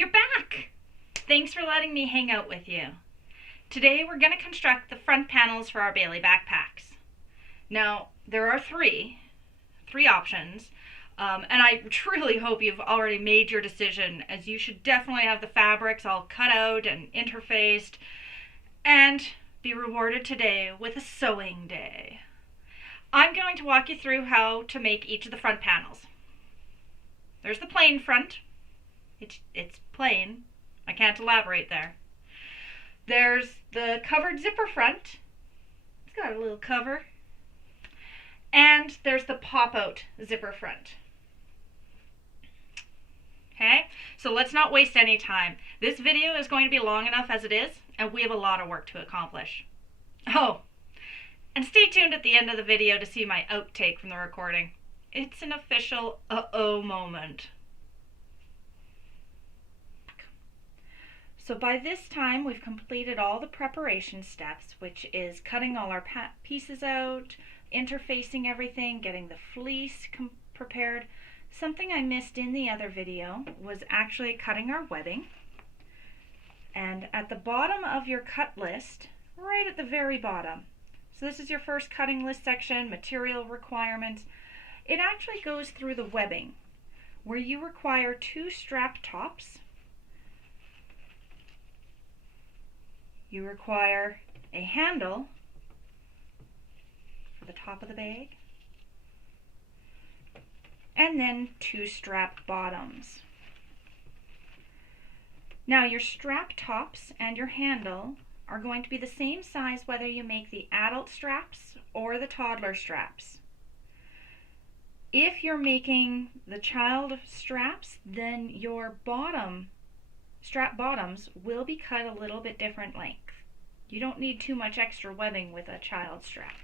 You're back! Thanks for letting me hang out with you. Today we're going to construct the front panels for our Bailey backpacks. Now, there are three options, and I truly hope you've already made your decision, as you should definitely have the fabrics all cut out and interfaced, and be rewarded today with a sewing day. I'm going to walk you through how to make each of the front panels. There's the plain front. It's plain. I can't elaborate there. There's the covered zipper front. It's got a little cover. And there's the pop-out zipper front. Okay, so let's not waste any time. This video is going to be long enough as it is, and we have a lot of work to accomplish. Oh, and stay tuned at the end of the video to see my outtake from the recording. It's an official uh-oh moment. So by this time, we've completed all the preparation steps, which is cutting all our pieces out, interfacing everything, getting the fleece prepared. Something I missed in the other video was actually cutting our webbing. And at the bottom of your cut list, right at the very bottom, so this is your first cutting list section, material requirements, it actually goes through the webbing, where you require 2 strap tops. You require a handle for the top of the bag, and then 2 strap bottoms. Now your strap tops and your handle are going to be the same size whether you make the adult straps or the toddler straps. If you're making the child straps, then your strap bottoms will be cut a little bit different length. You don't need too much extra webbing with a child strap.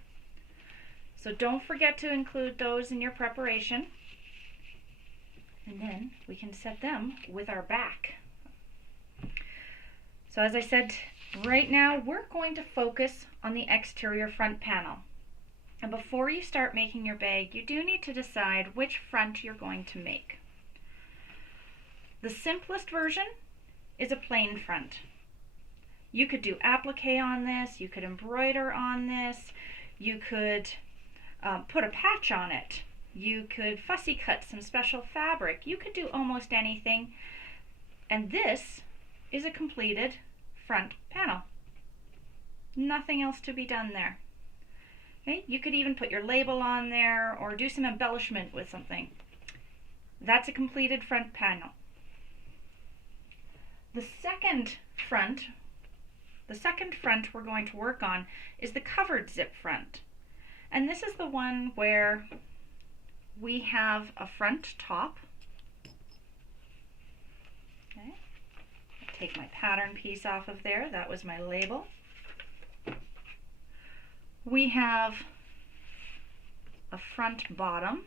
So don't forget to include those in your preparation. And then we can set them with our back. So as I said, right now we're going to focus on the exterior front panel. And before you start making your bag, you do need to decide which front you're going to make. The simplest version is a plain front. You could do applique on this, you could embroider on this, you could put a patch on it, you could fussy cut some special fabric, you could do almost anything. And this is a completed front panel. Nothing else to be done there. Okay? You could even put your label on there or do some embellishment with something. That's a completed front panel. The second front we're going to work on is the covered zip front. And this is the one where we have a front top. Okay. I'll take my pattern piece off of there. That was my label. We have a front bottom.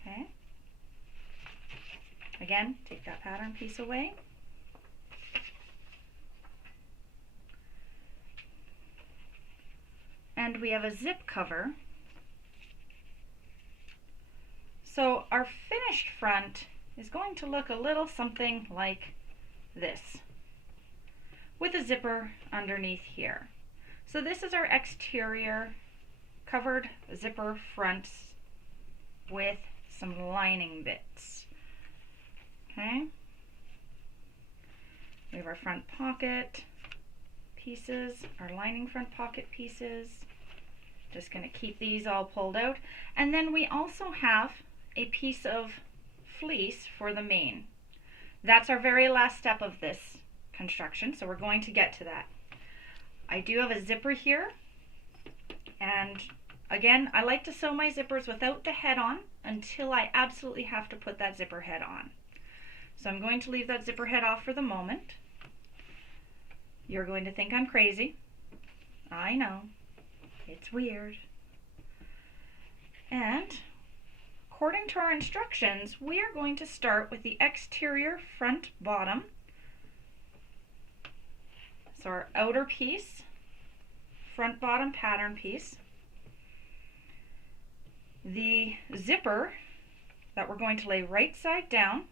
Okay. Again, take that pattern piece away. And we have a zip cover. So our finished front is going to look a little something like this, with a zipper underneath here. So this is our exterior covered zipper front with some lining bits. Okay. We have our front pocket pieces, our lining front pocket pieces. Just going to keep these all pulled out. And then we also have a piece of fleece for the mane. That's our very last step of this construction, so we're going to get to that. I do have a zipper here, and again, I like to sew my zippers without the head on until I absolutely have to put that zipper head on. So I'm going to leave that zipper head off for the moment. You're going to think I'm crazy. I know. It's weird. And according to our instructions, we are going to start with the exterior front bottom. So our outer piece, front bottom pattern piece. The zipper that we're going to lay right side down,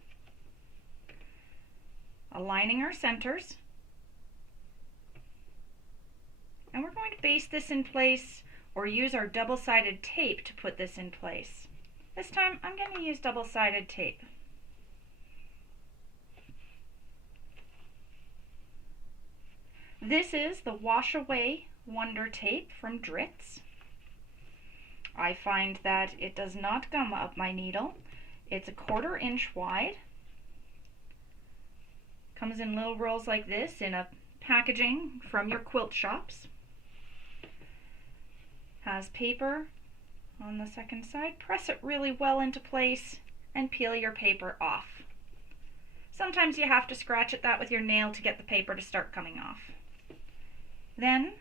aligning our centers. And we're going to baste this in place or use our double-sided tape to put this in place. This time I'm going to use double-sided tape. This is the Wash Away Wonder Tape from Dritz. I find that it does not gum up my needle. It's a 1/4 inch wide. Comes in little rolls like this in a packaging from your quilt shops. Has paper on the second side. Press it really well into place and peel your paper off. Sometimes you have to scratch at that with your nail to get the paper to start coming off. Then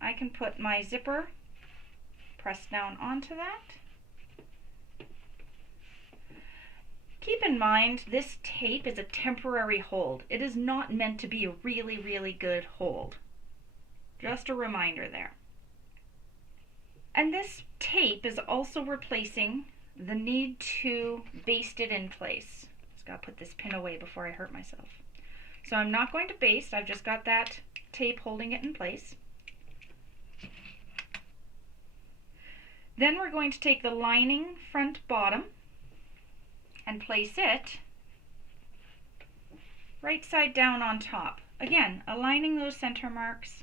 I can put my zipper, press down onto that. Keep in mind, this tape is a temporary hold. It is not meant to be a really, really good hold. Just a reminder there. And this tape is also replacing the need to baste it in place. Just gotta put this pin away before I hurt myself. So I'm not going to baste, I've just got that tape holding it in place. Then we're going to take the lining front bottom and place it right side down on top. Again, aligning those center marks.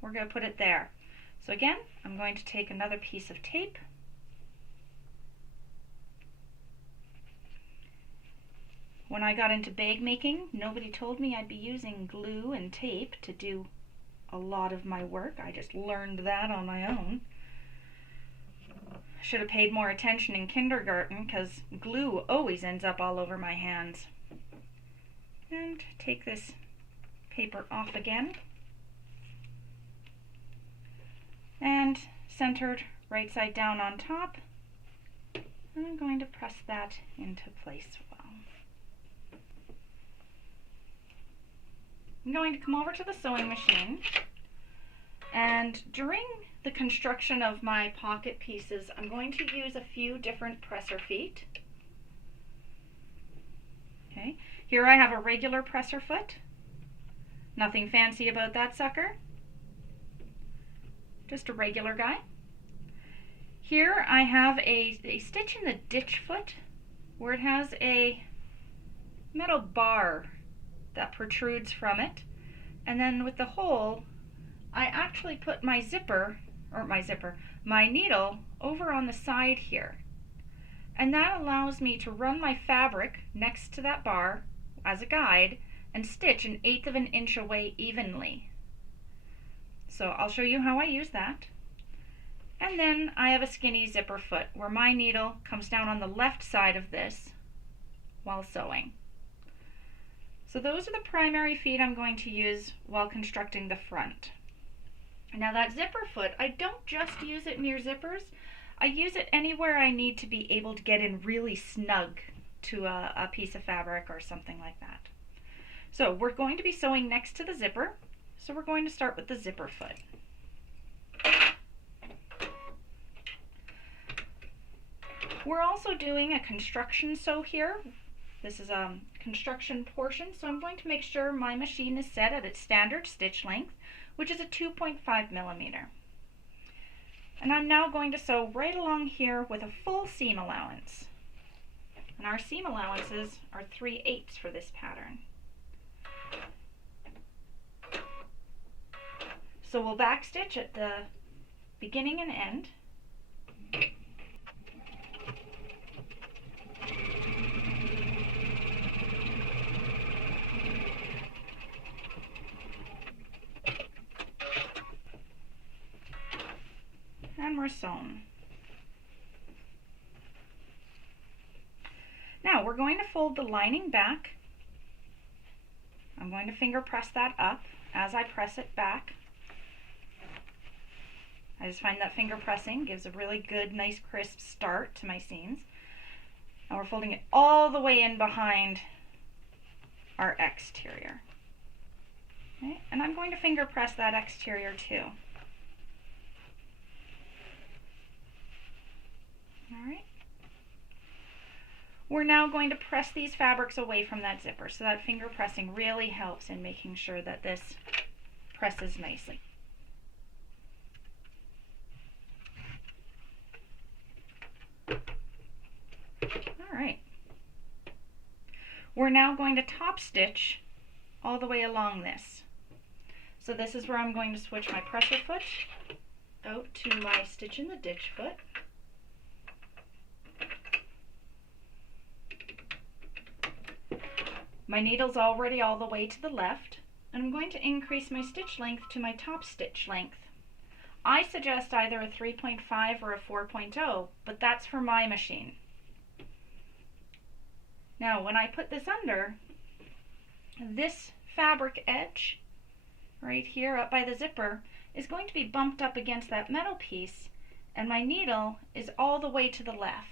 We're going to put it there. So again, I'm going to take another piece of tape. When I got into bag making, nobody told me I'd be using glue and tape to do a lot of my work. I just learned that on my own. Should have paid more attention in kindergarten because glue always ends up all over my hands. And take this paper off again. And centered right side down on top. And I'm going to press that into place well. I'm going to come over to the sewing machine, and during the construction of my pocket pieces, I'm going to use a few different presser feet. Okay, here I have a regular presser foot. Nothing fancy about that sucker. Just a regular guy. Here I have a stitch in the ditch foot where it has a metal bar that protrudes from it, and then with the hole I actually put my needle over on the side here, and that allows me to run my fabric next to that bar as a guide and stitch 1/8 of an inch away evenly. So I'll show you how I use that. And then I have a skinny zipper foot where my needle comes down on the left side of this while sewing. So those are the primary feet I'm going to use while constructing the front. Now that zipper foot, I don't just use it near zippers. I use it anywhere I need to be able to get in really snug to a piece of fabric or something like that. So we're going to be sewing next to the zipper. So we're going to start with the zipper foot. We're also doing a construction sew here. This is a construction portion, so I'm going to make sure my machine is set at its standard stitch length, which is a 2.5 millimeter. And I'm now going to sew right along here with a full seam allowance. And our seam allowances are 3/8 for this pattern. So we'll backstitch at the beginning and end. And we're sewn. Now we're going to fold the lining back. I'm going to finger press that up as I press it back. I just find that finger pressing gives a really good, nice, crisp start to my seams. And we're folding it all the way in behind our exterior. Okay? And I'm going to finger press that exterior too. All right. We're now going to press these fabrics away from that zipper, so that finger pressing really helps in making sure that this presses nicely. All right. We're now going to top stitch all the way along this. So this is where I'm going to switch my presser foot out to my stitch in the ditch foot. My needle's already all the way to the left, and I'm going to increase my stitch length to my top stitch length. I suggest either a 3.5 or a 4.0, but that's for my machine. Now when I put this under, this fabric edge right here up by the zipper is going to be bumped up against that metal piece, and my needle is all the way to the left.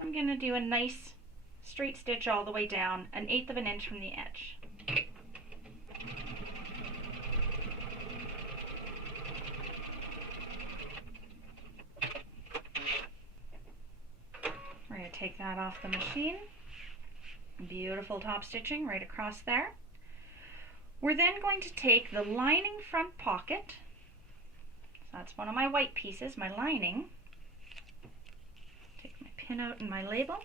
I'm going to do a nice straight stitch all the way down, 1/8 of an inch from the edge. We're going to take that off the machine. Beautiful top stitching right across there. We're then going to take the lining front pocket. So that's one of my white pieces, my lining. Take my pin out and my label.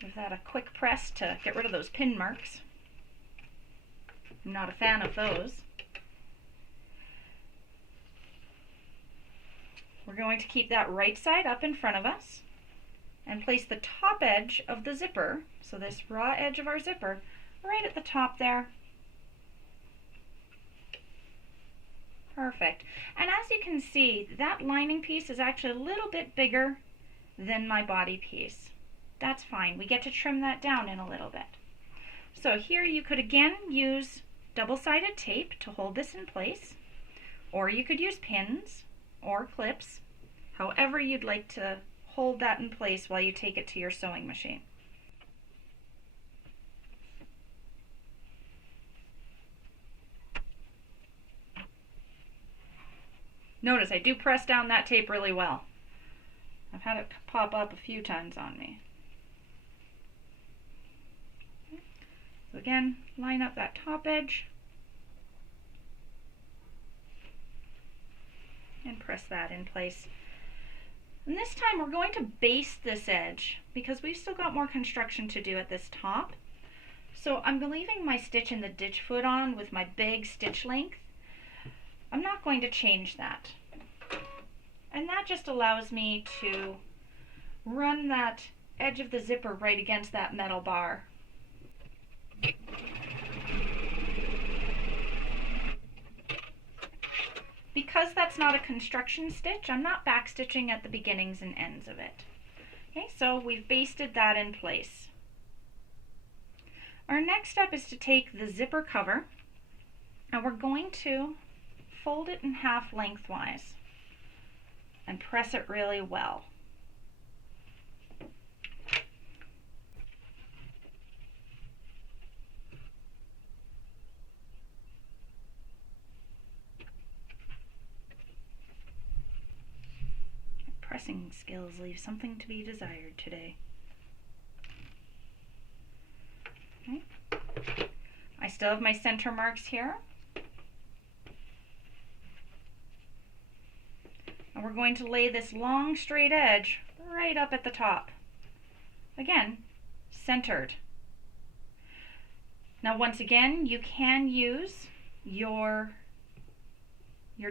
Give that a quick press to get rid of those pin marks. I'm not a fan of those. We're going to keep that right side up in front of us and place the top edge of the zipper, so this raw edge of our zipper, right at the top there. Perfect. And as you can see, that lining piece is actually a little bit bigger than my body piece. That's fine. We get to trim that down in a little bit. So here you could again use double-sided tape to hold this in place, or you could use pins or clips, however you'd like to hold that in place while you take it to your sewing machine. Notice I do press down that tape really well. I've had it pop up a few times on me. So again, line up that top edge and press that in place. And this time we're going to baste this edge because we've still got more construction to do at this top. So I'm leaving my stitch in the ditch foot on with my big stitch length. I'm not going to change that. And that just allows me to run that edge of the zipper right against that metal bar. Because that's not a construction stitch, I'm not backstitching at the beginnings and ends of it. Okay, so we've basted that in place. Our next step is to take the zipper cover and we're going to fold it in half lengthwise and press it really well. Pressing skills leave something to be desired today. Okay. I still have my center marks here. And we're going to lay this long straight edge right up at the top. Again, centered. Now once again, you can use your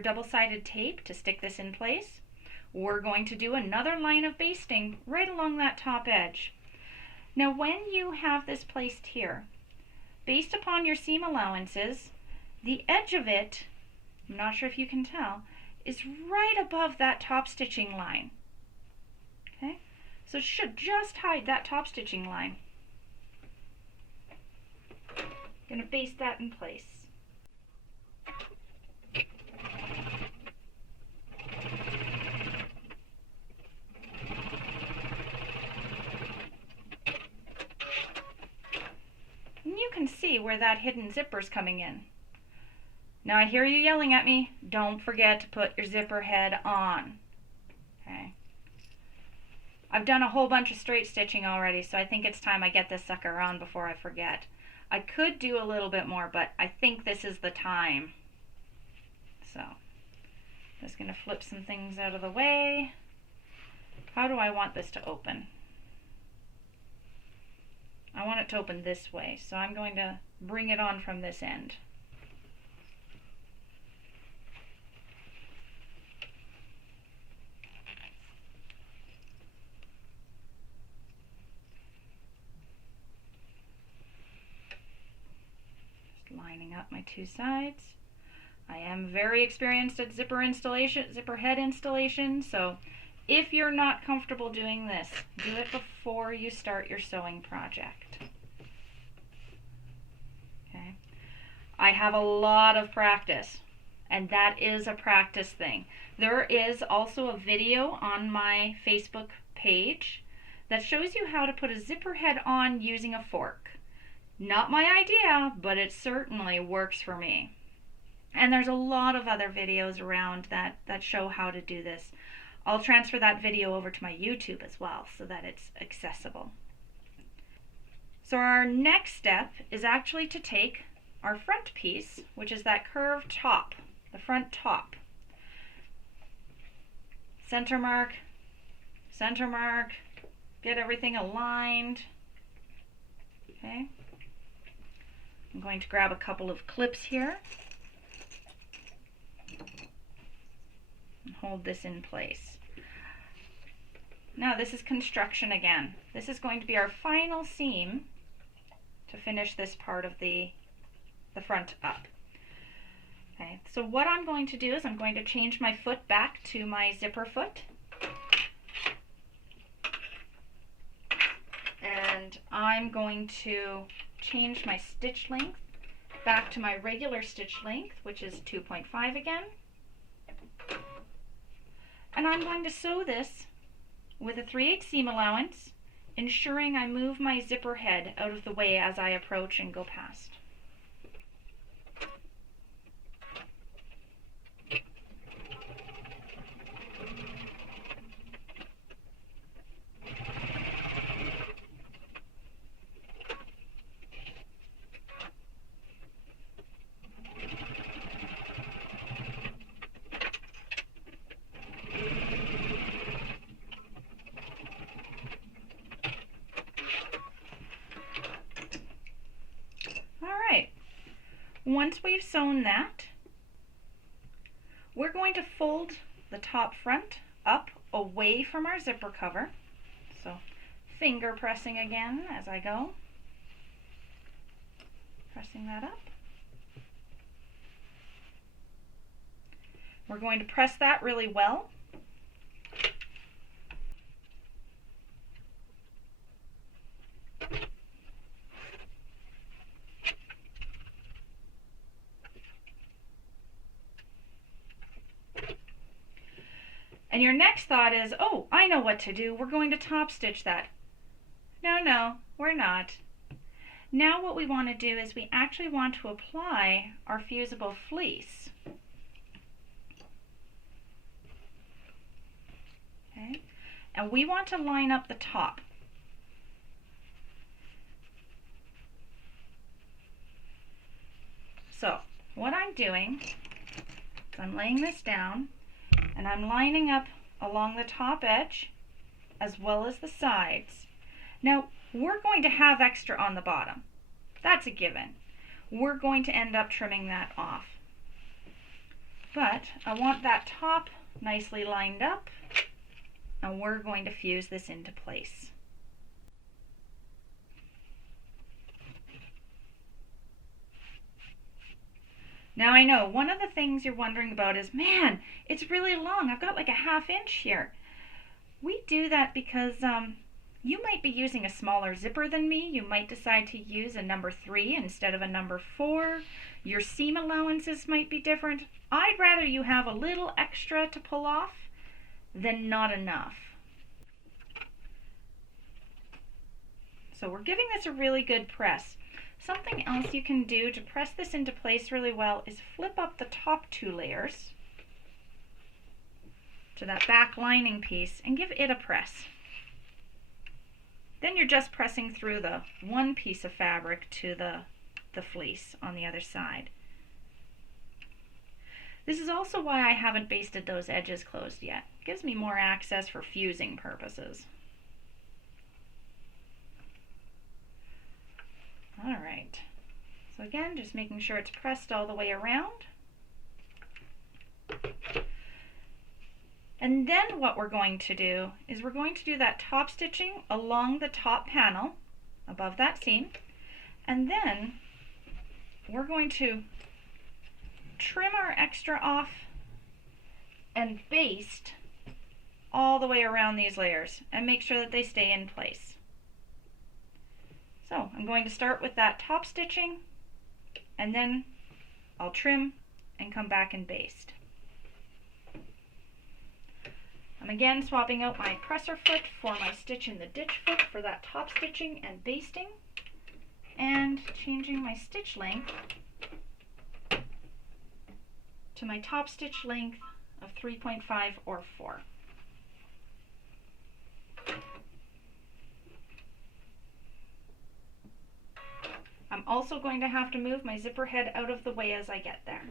double-sided tape to stick this in place. We're going to do another line of basting right along that top edge. Now when you have this placed here, based upon your seam allowances, the edge of it, I'm not sure if you can tell, is right above that top stitching line. Okay, so it should just hide that top stitching line. I'm going to baste that in place. And you can see where that hidden zipper's coming in. Now I hear you yelling at me. Don't forget to put your zipper head on. Okay. I've done a whole bunch of straight stitching already, so I think it's time I get this sucker on before I forget. I could do a little bit more, but I think this is the time. So, just going to flip some things out of the way. How do I want this to open? I want it to open this way, so I'm going to bring it on from this end. Just lining up my two sides. I am very experienced at zipper head installation, so if you're not comfortable doing this, do it before you start your sewing project. Okay. I have a lot of practice, and that is a practice thing. There is also a video on my Facebook page that shows you how to put a zipper head on using a fork. Not my idea, but it certainly works for me. And there's a lot of other videos around that show how to do this. I'll transfer that video over to my YouTube as well so that it's accessible. So our next step is actually to take our front piece, which is that curved top, the front top. Center mark, get everything aligned. Okay. I'm going to grab a couple of clips here and hold this in place. Now this is construction again. This is going to be our final seam to finish this part of the front up. Okay, so what I'm going to do is I'm going to change my foot back to my zipper foot. And I'm going to change my stitch length back to my regular stitch length, which is 2.5 again. And I'm going to sew this with a 3/8 seam allowance, ensuring I move my zipper head out of the way as I approach and go past. Once we've sewn that, we're going to fold the top front up away from our zipper cover. So finger pressing again as I go. Pressing that up. We're going to press that really well. And your next thought is, oh, I know what to do. We're going to top stitch that. No, we're not. Now what we want to do is we actually want to apply our fusible fleece. Okay? And we want to line up the top. So what I'm doing is I'm laying this down and I'm lining up along the top edge as well as the sides. Now we're going to have extra on the bottom. That's a given. We're going to end up trimming that off. But I want that top nicely lined up, and we're going to fuse this into place. Now I know one of the things you're wondering about is, man, it's really long. I've got like a 1/2 inch here. We do that because you might be using a smaller zipper than me. You might decide to use a number 3 instead of a number 4. Your seam allowances might be different. I'd rather you have a little extra to pull off than not enough. So we're giving this a really good press. Something else you can do to press this into place really well is flip up the top 2 layers to that back lining piece and give it a press. Then you're just pressing through the one piece of fabric to the fleece on the other side. This is also why I haven't basted those edges closed yet. It gives me more access for fusing purposes. Alright, so again, just making sure it's pressed all the way around. And then what we're going to do is we're going to do that top stitching along the top panel above that seam, and then we're going to trim our extra off and baste all the way around these layers and make sure that they stay in place. So I'm going to start with that top stitching, and then I'll trim and come back and baste. I'm again swapping out my presser foot for my stitch in the ditch foot for that top stitching and basting, and changing my stitch length to my top stitch length of 3.5 or 4. I'm also going to have to move my zipper head out of the way as I get there.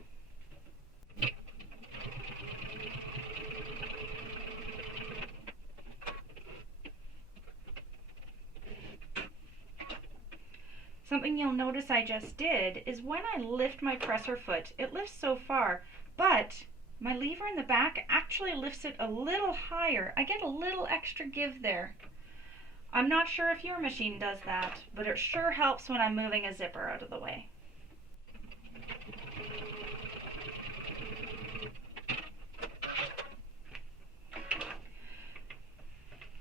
Something you'll notice I just did is when I lift my presser foot, it lifts so far, but my lever in the back actually lifts it a little higher. I get a little extra give there. I'm not sure if your machine does that, but it sure helps when I'm moving a zipper out of the way.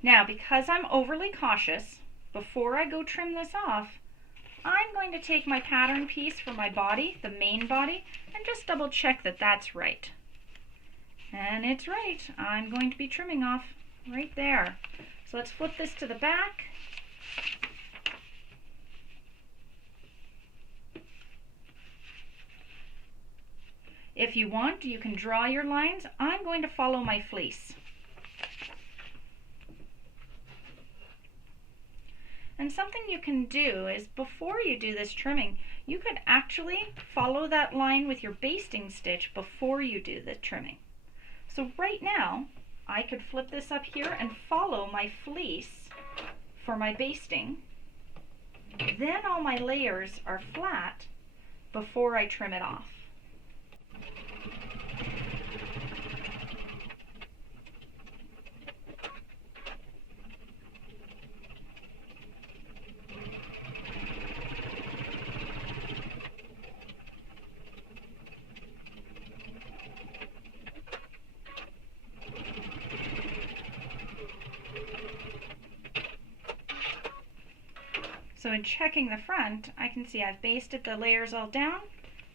Now, because I'm overly cautious, before I go trim this off, I'm going to take my pattern piece for my body, the main body, and just double check that that's right. And it's right. I'm going to be trimming off right there. So let's flip this to the back. If you want, you can draw your lines. I'm going to follow my fleece. And something you can do is before you do this trimming, you could actually follow that line with your basting stitch before you do the trimming. So right now, I could flip this up here and follow my fleece for my basting. Then all my layers are flat before I trim it off. So in checking the front, I can see I've basted the layers all down.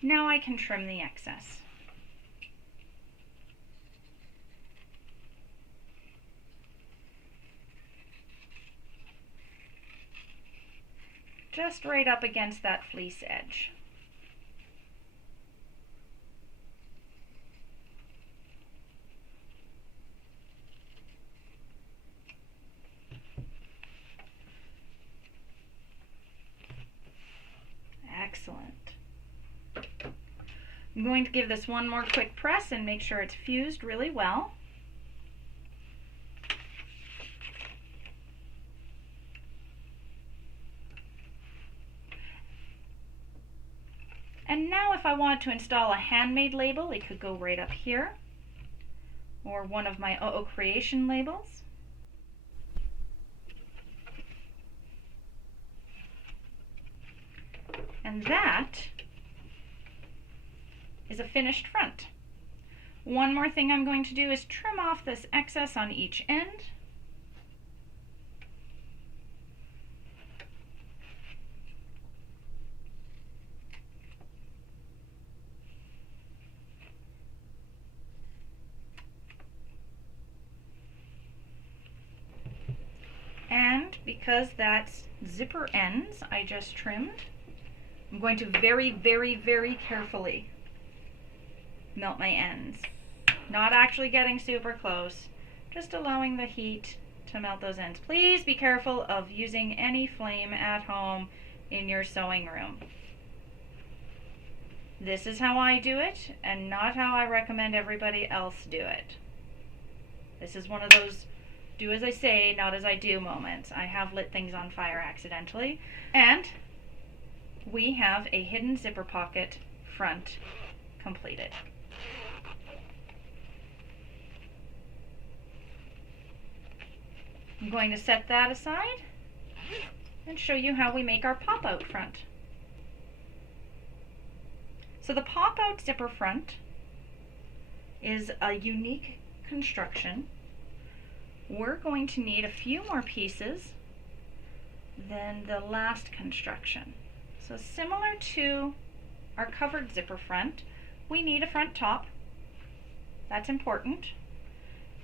Now I can trim the excess. Just right up against that fleece edge. Excellent. I'm going to give this one more quick press and make sure it's fused really well. And now if I wanted to install a handmade label, it could go right up here, or one of my UhOh creation labels. And that is a finished front. One more thing I'm going to do is trim off this excess on each end. And because that zipper ends I just trimmed, I'm going to very, very, very carefully melt my ends. Not actually getting super close, just allowing the heat to melt those ends. Please be careful of using any flame at home in your sewing room. This is how I do it, and not how I recommend everybody else do it. This is one of those do as I say, not as I do moments. I have lit things on fire accidentally. And we have a hidden zipper pocket front completed. I'm going to set that aside and show you how we make our pop-out front. So the pop-out zipper front is a unique construction. We're going to need a few more pieces than the last construction. So similar to our covered zipper front, we need a front top. That's important.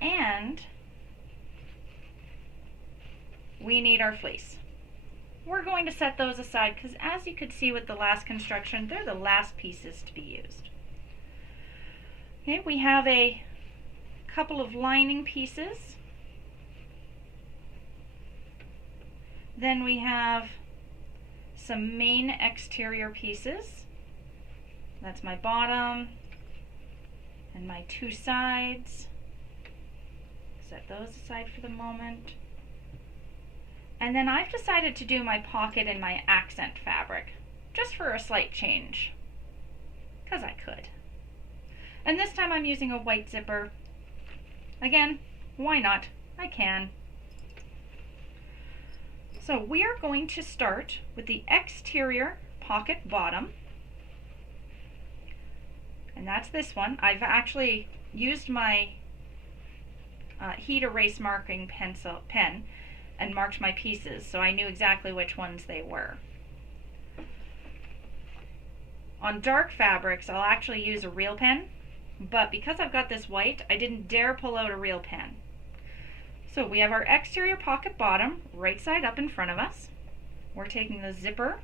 And we need our fleece. We're going to set those aside because, as you could see with the last construction, they're the last pieces to be used. Okay, we have a couple of lining pieces. Then we have some main exterior pieces. That's my bottom and my two sides. Set those aside for the moment. And then I've decided to do my pocket in my accent fabric, just for a slight change, because I could. And this time I'm using a white zipper. Again, why not? I can. So we are going to start with the exterior pocket bottom. And that's this one. I've actually used my heat erase marking pen and marked my pieces, so I knew exactly which ones they were. On dark fabrics, I'll actually use a real pen, but because I've got this white, I didn't dare pull out a real pen. So we have our exterior pocket bottom right side up in front of us. We're taking the zipper,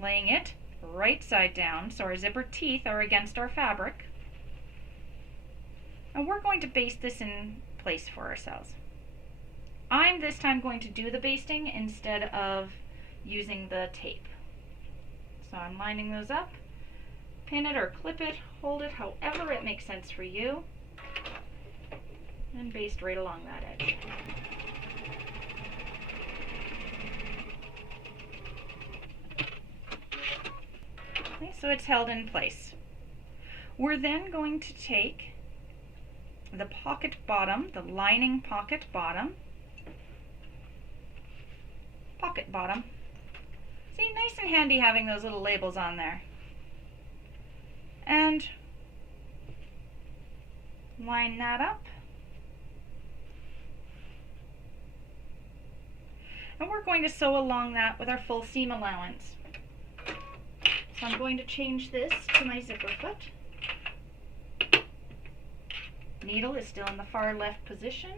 laying it right side down, so our zipper teeth are against our fabric. And we're going to baste this in place for ourselves. I'm this time going to do the basting instead of using the tape. So I'm lining those up, pin it or clip it, hold it however it makes sense for you, and baste right along that edge. Okay, so it's held in place. We're then going to take the pocket bottom, the lining pocket bottom, See, nice and handy having those little labels on there. And line that up. And we're going to sew along that with our full seam allowance. So I'm going to change this to my zipper foot. Needle is still in the far left position.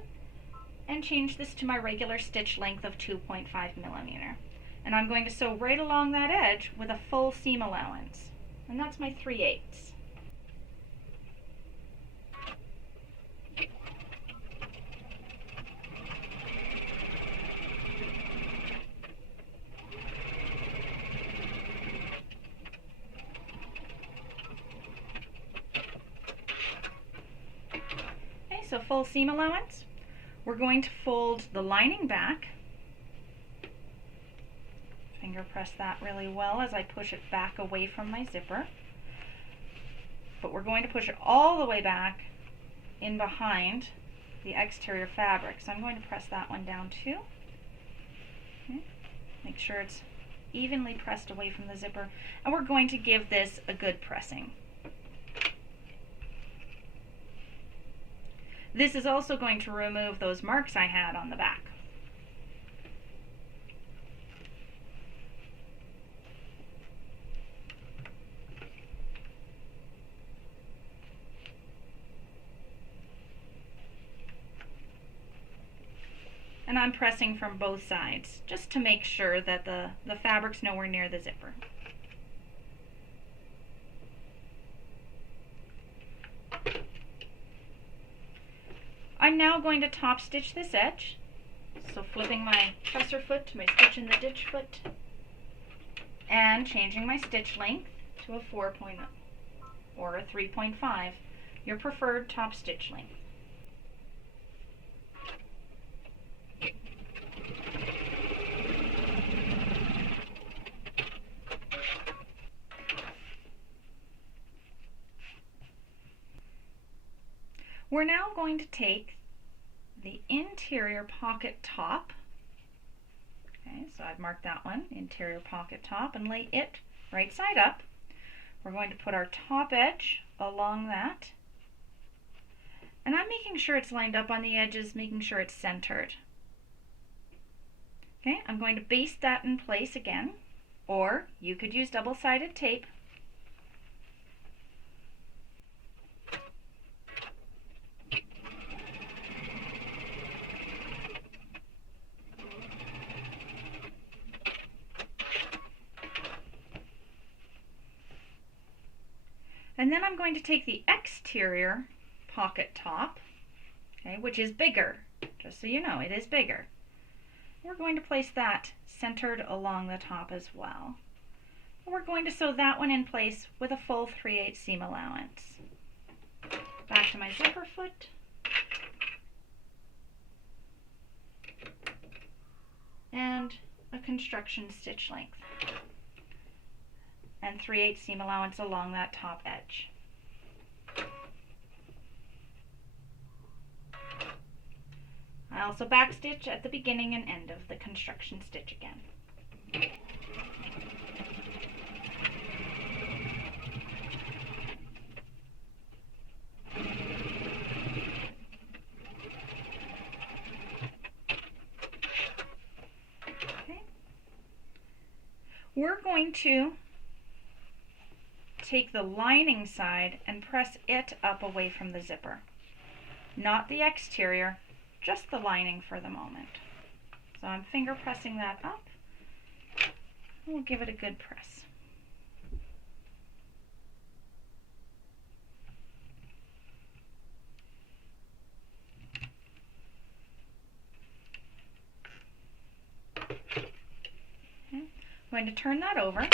And change this to my regular stitch length of 2.5 millimeter. And I'm going to sew right along that edge with a full seam allowance. And that's my 3/8. Okay, so full seam allowance. We're going to fold the lining back. Finger press that really well as I push it back away from my zipper. But we're going to push it all the way back in behind the exterior fabric. So I'm going to press that one down too. Okay. Make sure it's evenly pressed away from the zipper. And we're going to give this a good pressing. This is also going to remove those marks I had on the back. And I'm pressing from both sides just to make sure that the fabric's nowhere near the zipper. I'm now going to top stitch this edge. So flipping my presser foot to my stitch in the ditch foot and changing my stitch length to a 4.0 or a 3.5, your preferred top stitch length. We're now going to take the interior pocket top. Okay, so I've marked that one, interior pocket top, and lay it right side up. We're going to put our top edge along that. And I'm making sure it's lined up on the edges, making sure it's centered. Okay, I'm going to baste that in place again, or you could use double-sided tape. And then I'm going to take the exterior pocket top, okay, which is bigger, just so you know, it is bigger. We're going to place that centered along the top as well. We're going to sew that one in place with a full 3/8 seam allowance. Back to my zipper foot. And a construction stitch length. And 3/8 seam allowance along that top edge. I also backstitch at the beginning and end of the construction stitch again. Okay. We're going to take the lining side and press it up away from the zipper. Not the exterior, just the lining for the moment. So I'm finger pressing that up. We'll give it a good press. Okay. I'm going to turn that over.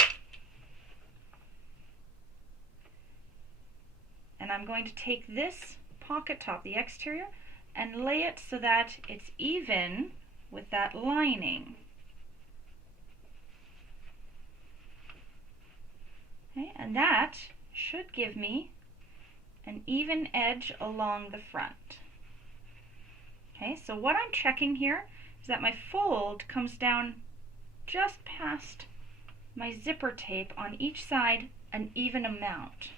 And I'm going to take this pocket top, the exterior, and lay it so that it's even with that lining. Okay, and that should give me an even edge along the front. Okay, so what I'm checking here is that my fold comes down just past my zipper tape on each side an even amount.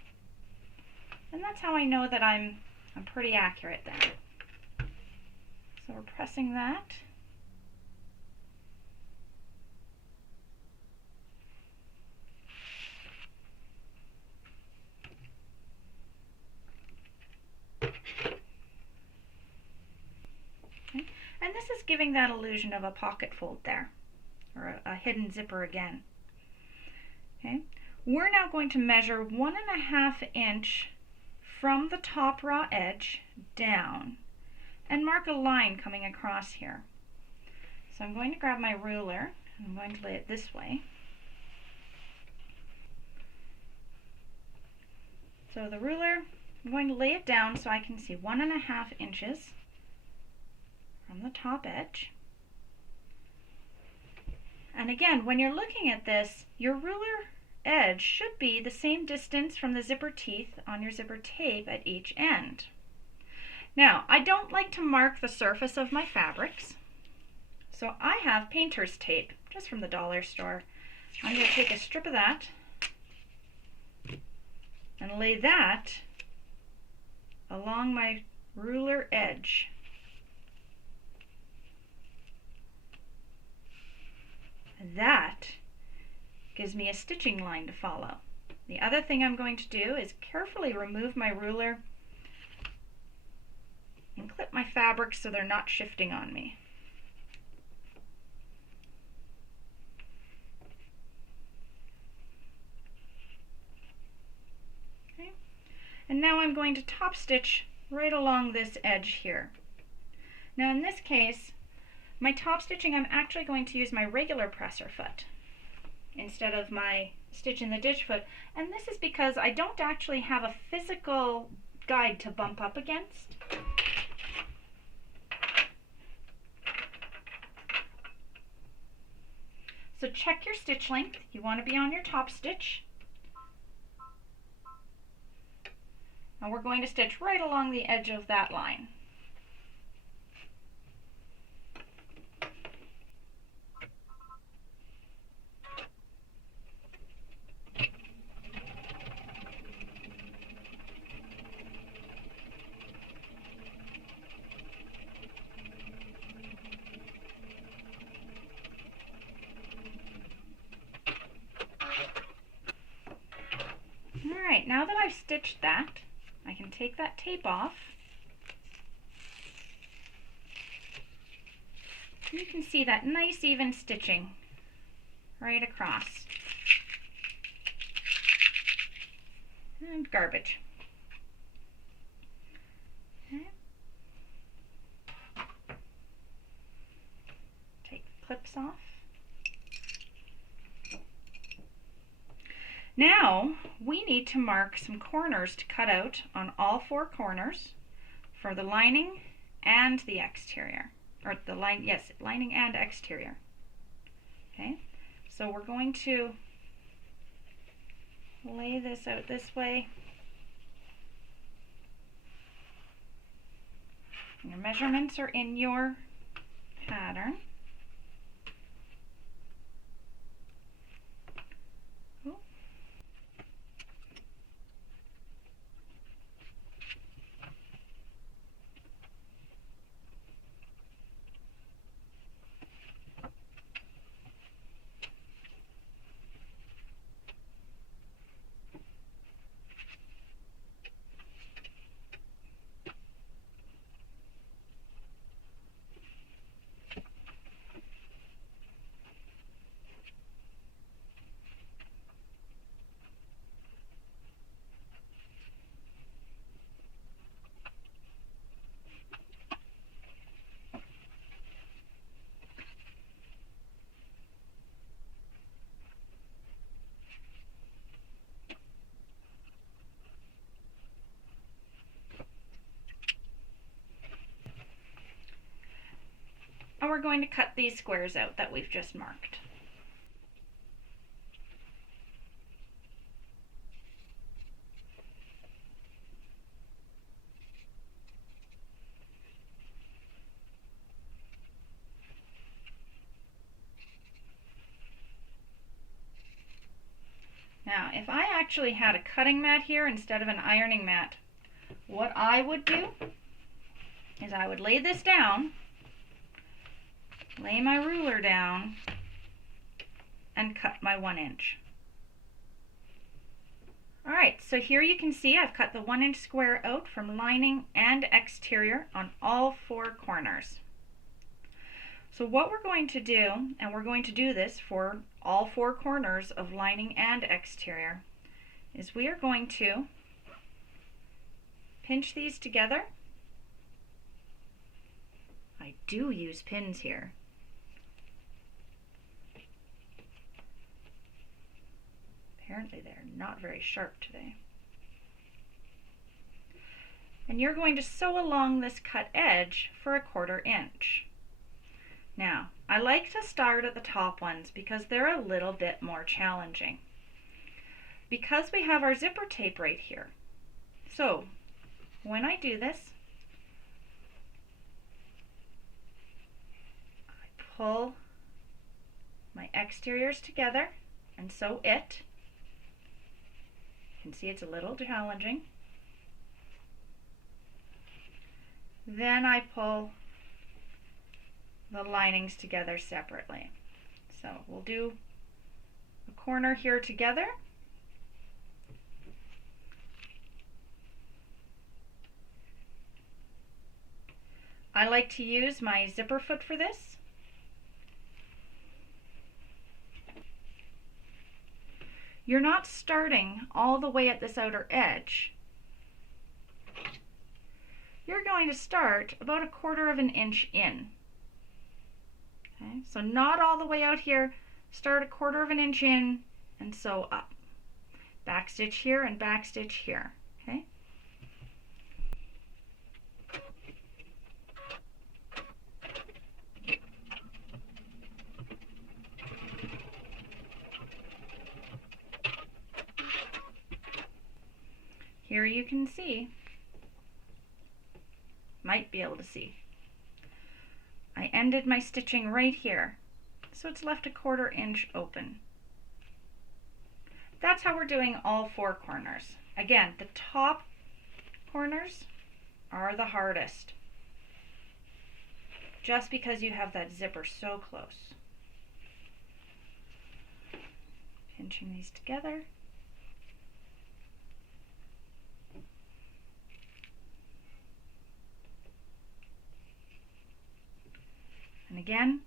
And that's how I know that I'm pretty accurate then. So we're pressing that. Okay. And this is giving that illusion of a pocket fold there, or a hidden zipper again. Okay. We're now going to measure 1.5 inch from the top raw edge down and mark a line coming across here. So I'm going to grab my ruler and I'm going to lay it this way. So the ruler, I'm going to lay it down so I can see 1.5 inches from the top edge. And again, when you're looking at this, your ruler edge should be the same distance from the zipper teeth on your zipper tape at each end. Now, I don't like to mark the surface of my fabrics, so I have painter's tape, just from the dollar store. I'm going to take a strip of that and lay that along my ruler edge. And that gives me a stitching line to follow. The other thing I'm going to do is carefully remove my ruler and clip my fabrics so they're not shifting on me. Okay. And now I'm going to top stitch right along this edge here. Now in this case, my top stitching, I'm actually going to use my regular presser foot instead of my stitch in the ditch foot, and this is because I don't actually have a physical guide to bump up against. So check your stitch length. You want to be on your top stitch. And we're going to stitch right along the edge of that line. Alright, now that I've stitched that, I can take that tape off. You can see that nice even stitching right across. And garbage. Okay. Take the clips off. Now we need to mark some corners to cut out on all four corners for the lining and the exterior, or the line, yes, lining and exterior. Okay, so we're going to lay this out this way. Your measurements are in your pattern. And we're going to cut these squares out that we've just marked. Now, if I actually had a cutting mat here instead of an ironing mat, what I would do is I would lay this down, lay my ruler down, and cut my 1 inch. Alright, so here you can see I've cut the 1 inch square out from lining and exterior on all four corners. So what we're going to do, and we're going to do this for all four corners of lining and exterior, is we are going to pinch these together. I do use pins here. Apparently they're not very sharp today. And you're going to sew along this cut edge for a 1/4 inch. Now, I like to start at the top ones because they're a little bit more challenging. Because we have our zipper tape right here. So, when I do this, I pull my exteriors together and sew it. You can see it's a little challenging. Then I pull the linings together separately. So we'll do a corner here together. I like to use my zipper foot for this. You're not starting all the way at this outer edge. you're going to start about 1/4 of an inch in. Okay, so not all the way out here, start 1/4 of an inch in and sew up. Back stitch here and back stitch here. Okay. Here you can see, might be able to see, I ended my stitching right here, so it's left 1/4 inch open. That's how we're doing all 4 corners. Again, the top corners are the hardest, just because you have that zipper so close. Pinching these together. And again,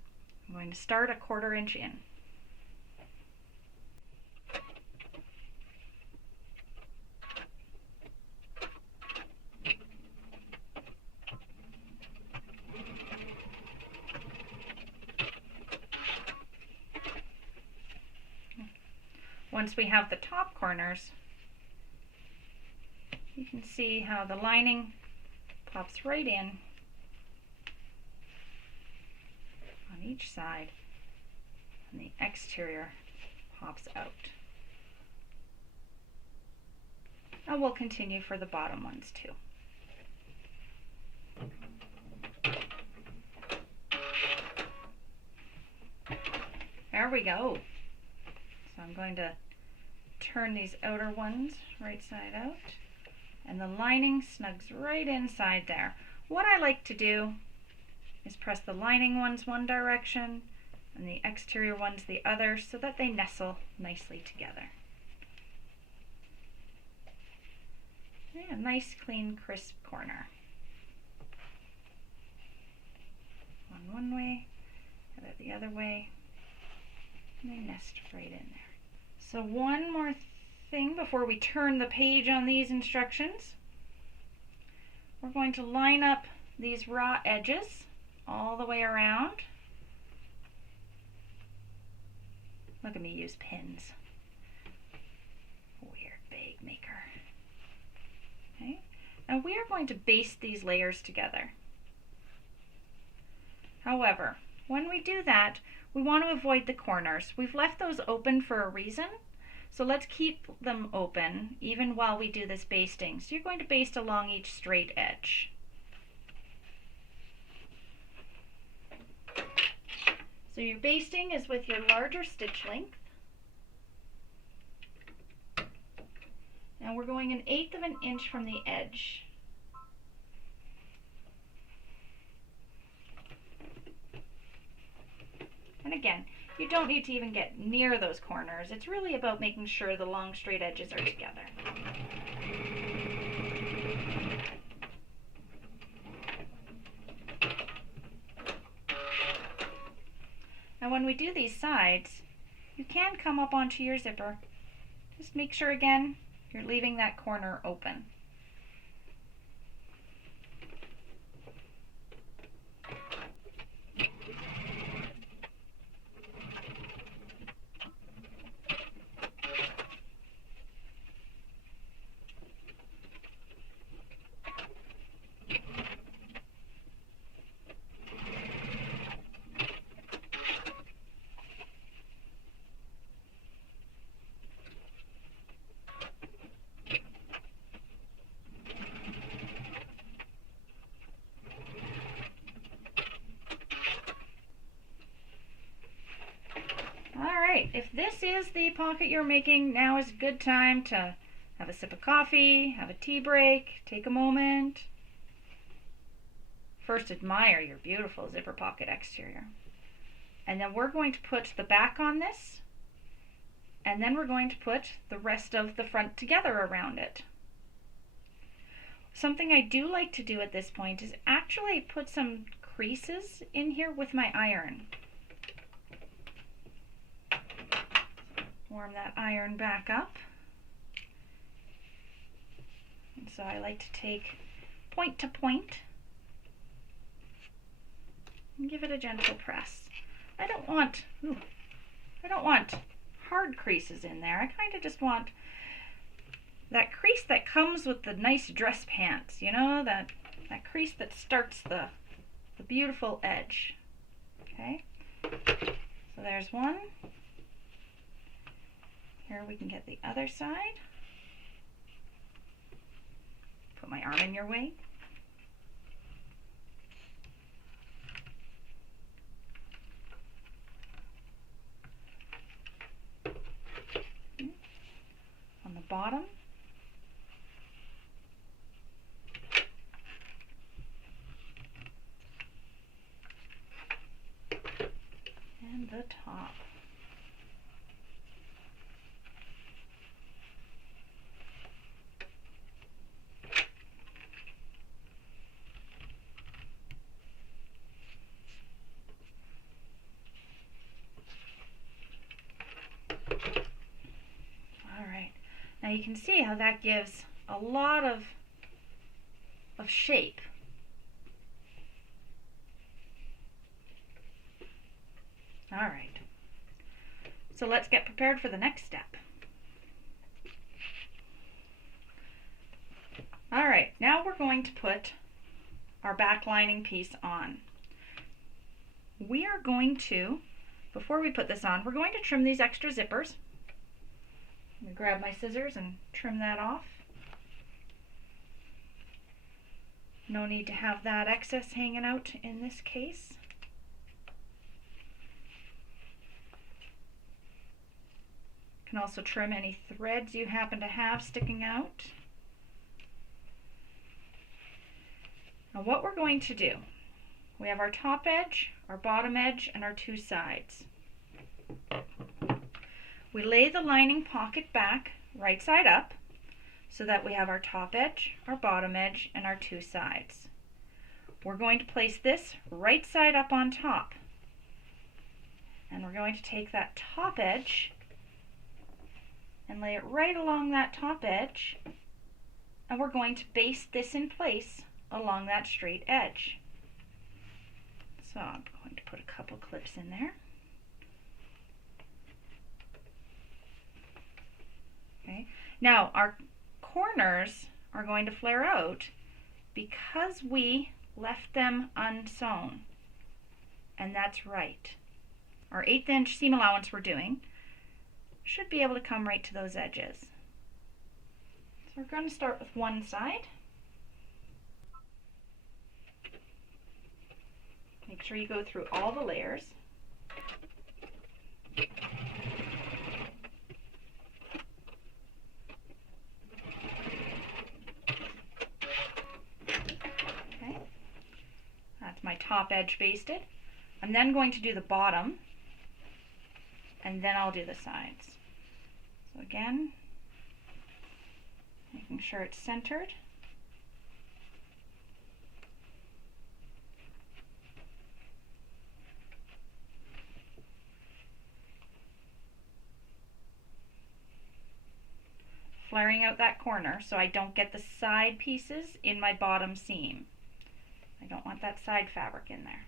I'm going to start 1/4 inch in. Once we have the top corners, you can see how the lining pops right in on each side and the exterior pops out. And we'll continue for the bottom ones too. There we go. So I'm going to turn these outer ones right side out, and the lining snugs right inside there. What I like to do is press the lining ones one direction and the exterior ones the other, so that they nestle nicely together. Yeah, nice, clean, crisp corner. One way, other the other way, and they nest right in there. So one more thing before we turn the page on these instructions. We're going to line up these raw edges all the way around. Look at me use pins. Weird bag maker. Okay. Now we are going to baste these layers together. However, when we do that, we want to avoid the corners. We've left those open for a reason, so let's keep them open even while we do this basting. So you're going to baste along each straight edge. So your basting is with your larger stitch length. And we're going 1/8 of an inch from the edge. And again, you don't need to even get near those corners. It's really about making sure the long straight edges are together. Now when we do these sides, you can come up onto your zipper. Just make sure again, you're leaving that corner open. If this is the pocket you're making, now is a good time to have a sip of coffee, have a tea break, take a moment. First, admire your beautiful zipper pocket exterior. And then we're going to put the back on this, and then we're going to put the rest of the front together around it. Something I do like to do at this point is actually put some creases in here with my iron. Warm that iron back up. And so I like to take point to point and give it a gentle press. I don't want hard creases in there. I kind of just want that crease that comes with the nice dress pants, you know, that crease that starts the beautiful edge. Okay, so there's one. Here we can get the other side. Put my arm in your way. On the bottom. And the top. Now you can see how that gives a lot of shape. All right, so let's get prepared for the next step. All right, now we're going to put our back lining piece on. We are going to, before we put this on, we're going to trim these extra zippers. I'm going to grab my scissors and trim that off. No need to have that excess hanging out in this case. You can also trim any threads you happen to have sticking out. Now what we're going to do, we have our top edge, our bottom edge, and our two sides. We lay the lining pocket back right side up so that we have our top edge, our bottom edge, and our two sides. We're going to place this right side up on top. And we're going to take that top edge and lay it right along that top edge. And we're going to baste this in place along that straight edge. So I'm going to put a couple clips in there. Okay. Now our corners are going to flare out because we left them unsewn, and that's right. Our 1/8 inch seam allowance we're doing should be able to come right to those edges. So we're going to start with one side. Make sure you go through all the layers. My top edge basted. I'm then going to do the bottom, and then I'll do the sides. So again, making sure it's centered. Flaring out that corner so I don't get the side pieces in my bottom seam. I don't want that side fabric in there.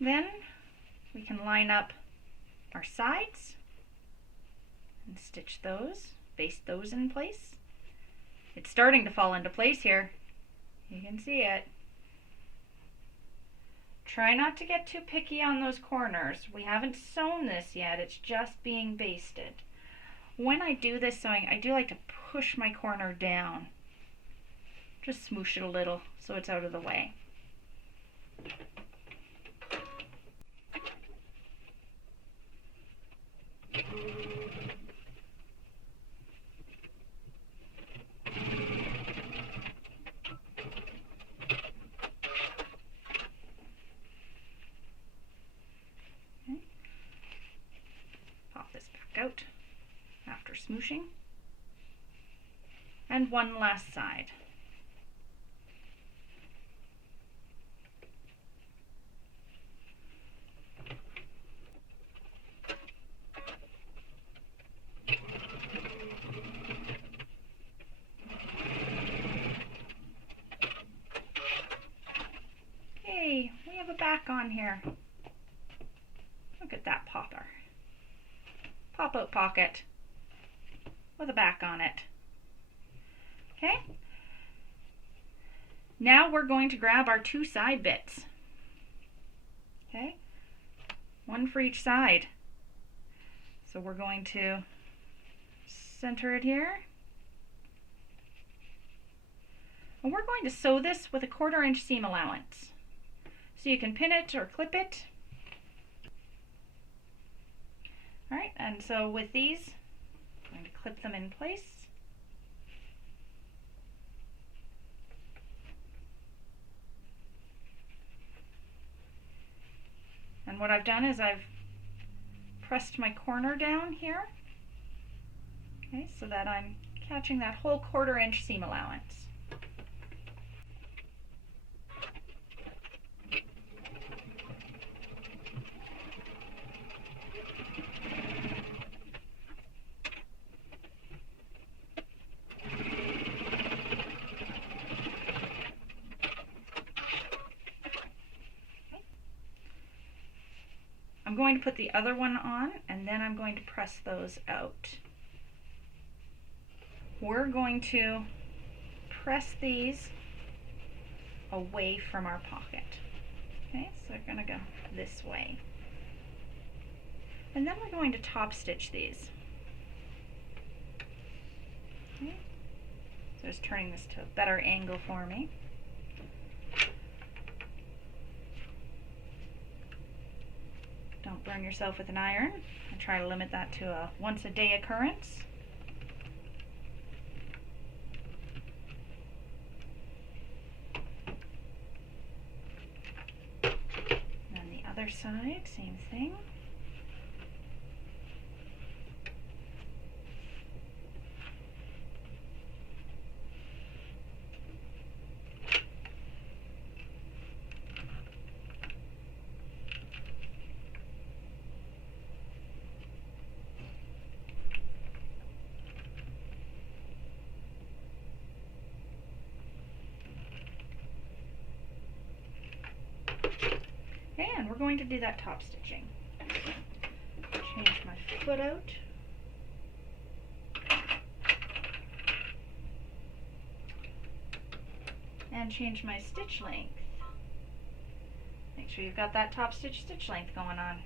Then we can line up our sides and stitch those, baste those in place. It's starting to fall into place here. You can see it. Try not to get too picky on those corners. We haven't sewn this yet, it's just being basted. When I do this sewing, I do like to push my corner down. Just smoosh it a little so it's out of the way. Out after smooshing, and one last side. back on here. Look at that popper. Pop-out pocket with a back on it. Okay. Now we're going to grab our 2 side bits. Okay. 1 for each side. So we're going to center it here. And we're going to sew this with a 1/4 inch seam allowance. So you can pin it or clip it. Alright, and so with these, I'm going to clip them in place. And what I've done is I've pressed my corner down here, okay, so that I'm catching that whole 1/4 inch seam allowance. I'm going to put the other one on, and then I'm going to press those out. We're going to press these away from our pocket. Okay, so they're going to go this way. And then we're going to top stitch these. Okay. So just turning this to a better angle for me. Don't burn yourself with an iron. I try to limit that to a once-a-day occurrence. And the other side, same thing. Okay, and we're going to do that top stitching. Change my foot out. And change my stitch length. Make sure you've got that top stitch length going on.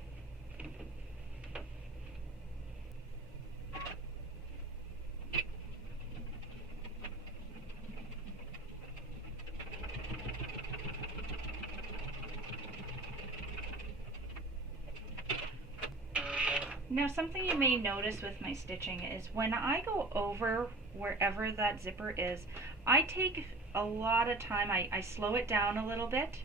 Now, something you may notice with my stitching is when I go over wherever that zipper is, I take a lot of time, I slow it down a little bit,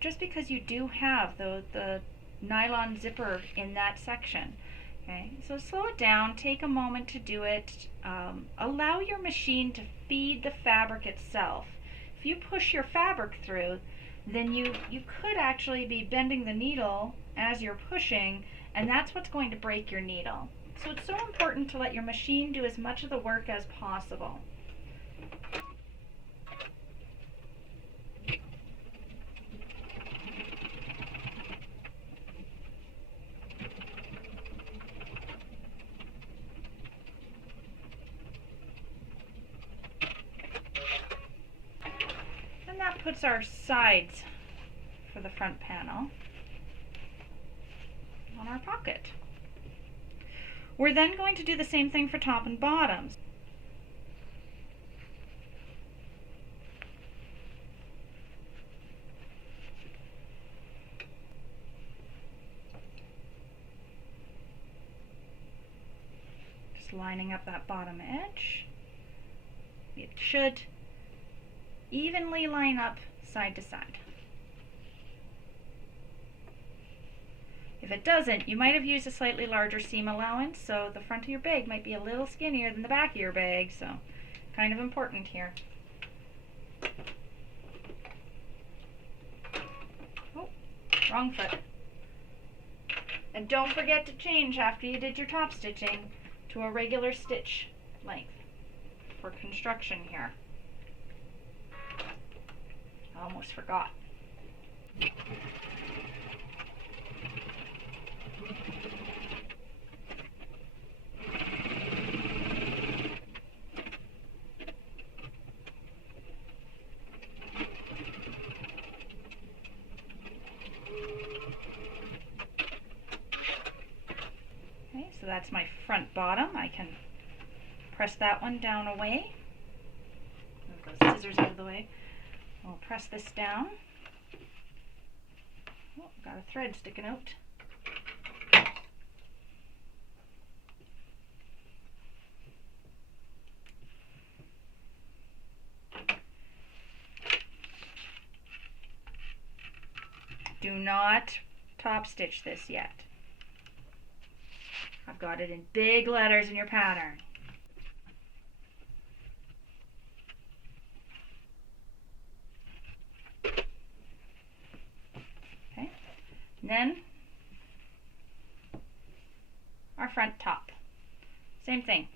just because you do have the nylon zipper in that section. Okay, so slow it down, take a moment to do it, allow your machine to feed the fabric itself. If you push your fabric through, then you could actually be bending the needle as you're pushing, and that's what's going to break your needle. So it's so important to let your machine do as much of the work as possible. And that puts our sides for the front panel on our pocket. We're then going to do the same thing for top and bottoms. Just lining up that bottom edge. It should evenly line up side to side. If it doesn't, you might have used a slightly larger seam allowance, so the front of your bag might be a little skinnier than the back of your bag, so kind of important here. Oh, wrong foot. And don't forget to change after you did your top stitching to a regular stitch length for construction here. I almost forgot. Okay, so that's my front bottom. I can press that one down away. Move those scissors out of the way. I'll press this down. Oh, got a thread sticking out. Do not top stitch this yet. I've got it in big letters in your pattern. Okay, and then our front top. Same thing.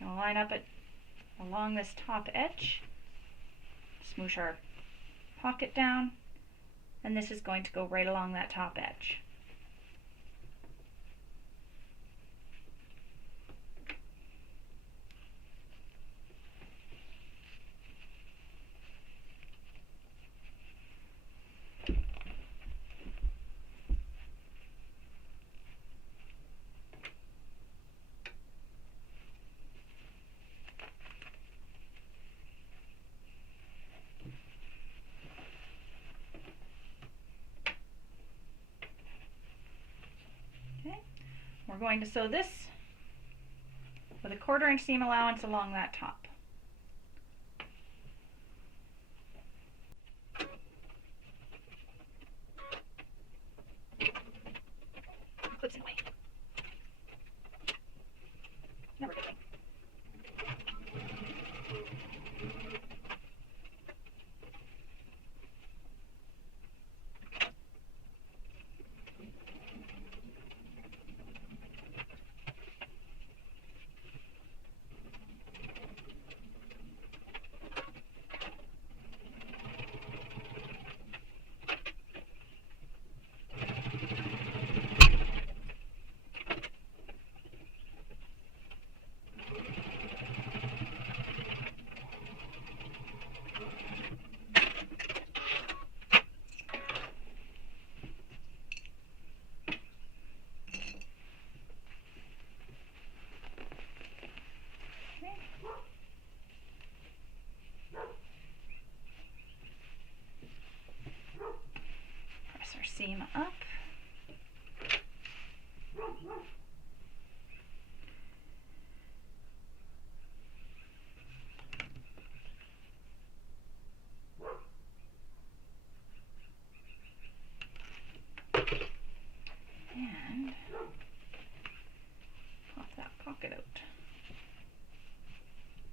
We'll line up it along this top edge, smoosh our pocket down, and this is going to go right along that top edge. We're going to sew this with a 1/4 inch seam allowance along that top. Clips in the way. Never good thing. Press our seam up. And pop that pocket out.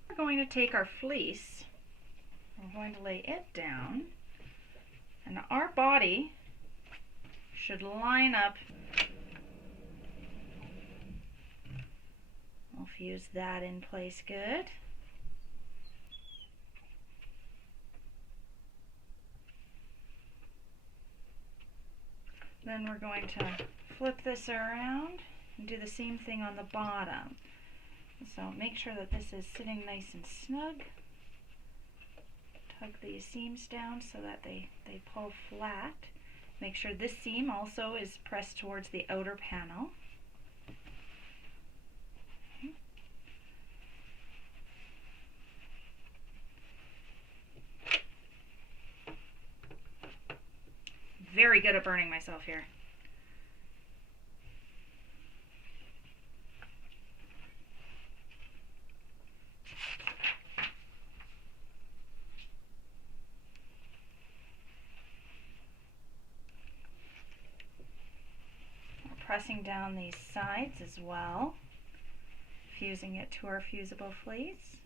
We're going to take our fleece, we're going to lay it down, and our body should line up. We'll fuse that in place good. Then we're going to flip this around and do the same thing on the bottom. So make sure that this is sitting nice and snug. Tug these seams down so that they pull flat. Make sure this seam also is pressed towards the outer panel. Very good at burning myself here. Pressing down these sides as well, fusing it to our fusible fleece.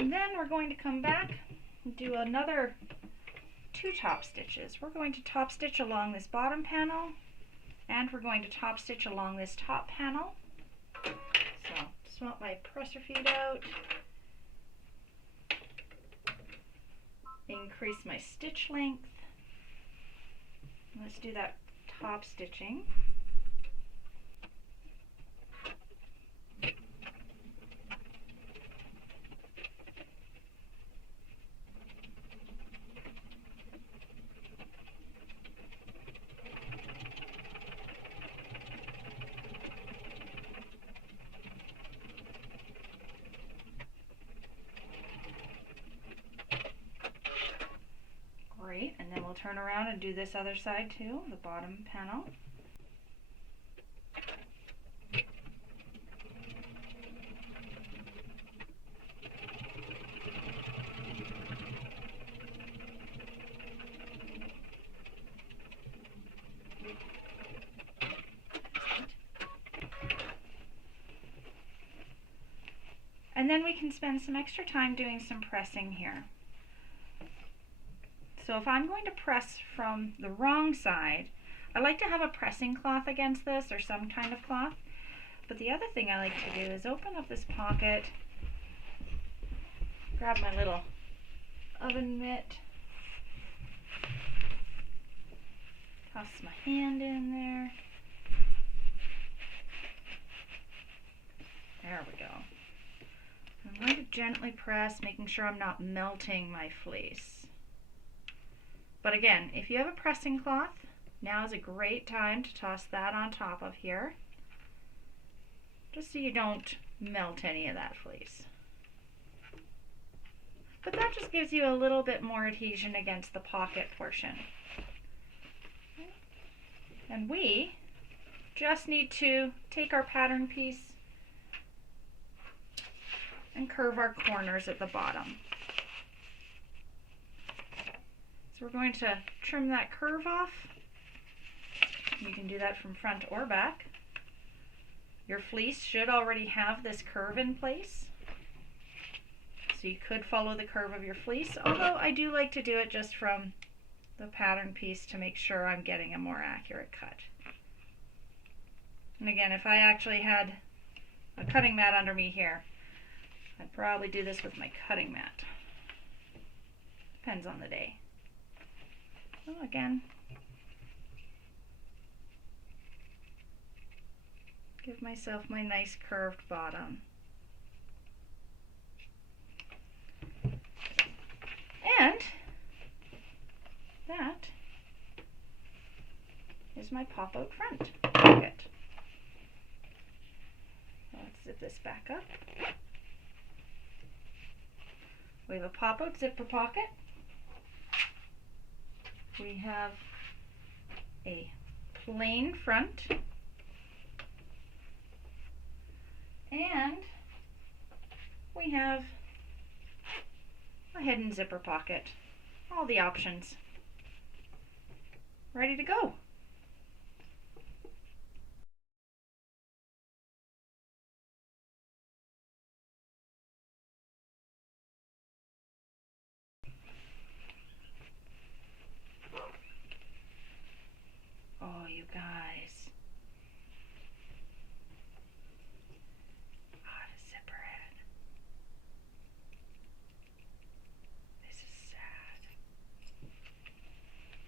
And then we're going to come back and do another 2 top stitches. We're going to top stitch along this bottom panel And we're going to top stitch along this top panel. So swap my presser feet out, increase my stitch length. Let's do that top stitching. Great, and then we'll turn around and do this other side too, the bottom panel. And then we can spend some extra time doing some pressing here. So if I'm going to press from the wrong side, I like to have a pressing cloth against this or some kind of cloth. But the other thing I like to do is open up this pocket, grab my little oven mitt, toss my hand in there. There we go. I'm going to gently press, making sure I'm not melting my fleece. But again, if you have a pressing cloth, now is a great time to toss that on top of here, just so you don't melt any of that fleece. But that just gives you a little bit more adhesion against the pocket portion. And we just need to take our pattern piece and curve our corners at the bottom. So we're going to trim that curve off. You can do that from front or back. Your fleece should already have this curve in place, so you could follow the curve of your fleece, although I do like to do it just from the pattern piece to make sure I'm getting a more accurate cut. And again, if I actually had a cutting mat under me here, I'd probably do this with my cutting mat. Depends on the day. So again, give myself my nice curved bottom. And that is my pop-out front pocket. Let's zip this back up. We have a pop-out zipper pocket. We have a plain front, and we have a hidden zipper pocket. All the options ready to go. Oh, you guys,